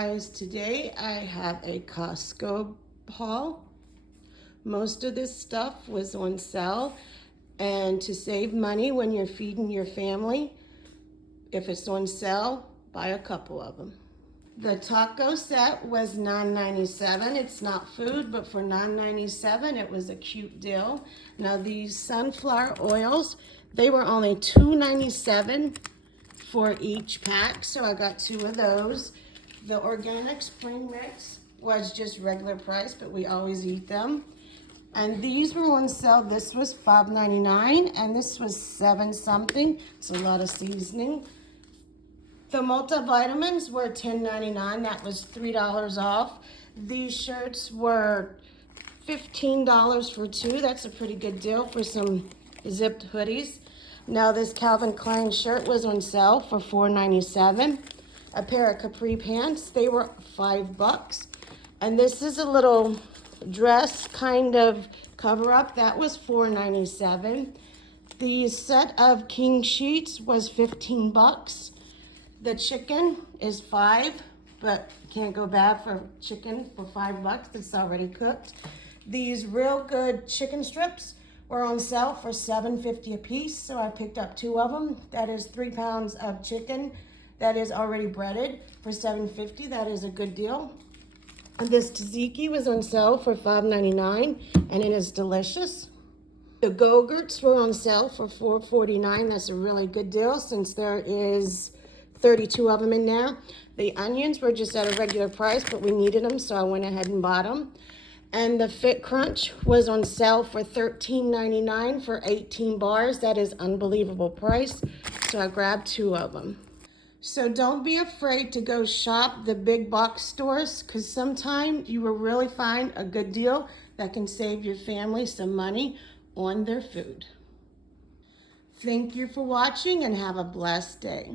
guys, today I have a Costco haul. Most of this stuff was on sale, and to save money when you're feeding your family, if it's on sale, buy a couple of them. The taco set was $9.97. It's not food, but for $9.97 it was a cute deal. Now these sunflower oils, they were only $2.97 for each pack, so I got 2 of those. The organic spring mix was just regular price, but we always eat them. And these were on sale. This was $5.99 and this was 7 something. It's a lot of seasoning. The multivitamins were $10.99. That was $3 off. These shirts were $15 for 2. That's a pretty good deal for some zipped hoodies. Now this Calvin Klein shirt was on sale for $4.97. A pair of capri pants, they were $5. And this is a little dress kind of cover up. That was $4.97. The set of king sheets was $15. The chicken is $5, but can't go bad for chicken for $5. It's already cooked. These real good chicken strips were on sale for $7.50 a piece, so I picked up 2 of them. That is 3 pounds of chicken that is already breaded for $7.50. That is a good deal. And this tzatziki was on sale for $5.99, and it is delicious. The Go-Gurts were on sale for $4.49. That's a really good deal since there is 32 of them in there. The onions were just at a regular price, but we needed them, so I went ahead and bought them. And the Fit Crunch was on sale for $13.99 for 18 bars. That is unbelievable price, so I grabbed 2 of them. So don't be afraid to go shop the big box stores, because sometimes you will really find a good deal that can save your family some money on their food. Thank you for watching and have a blessed day.